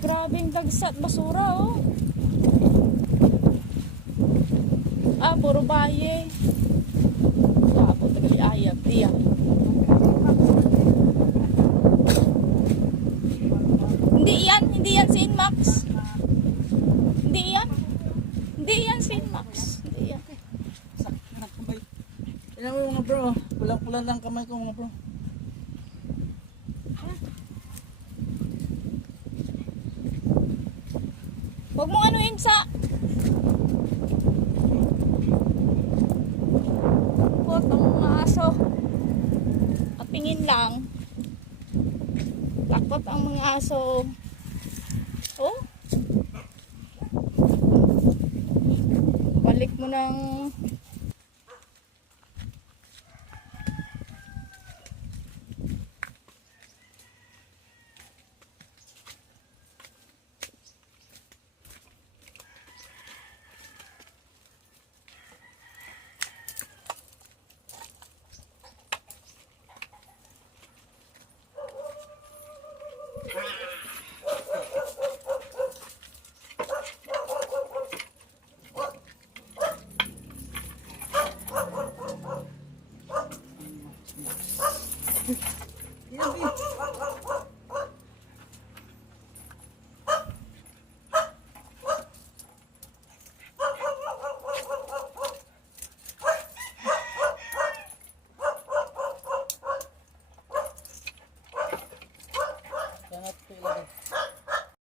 Grabing dagsa at basura, oh. Ah, puro baye. Tapos tagali ayab diya. Hindi yan si Inmax. Hindi yan si Inmax. Hindi yan. Sakit na kamay. Tingnan mo mga bro, pulang-pulang lang kamay ko mga bro. Huwag mong anuin sa... Huwag ang mga aso. Kapingin lang. Takot ang mga aso. Oh. Balik mo ng...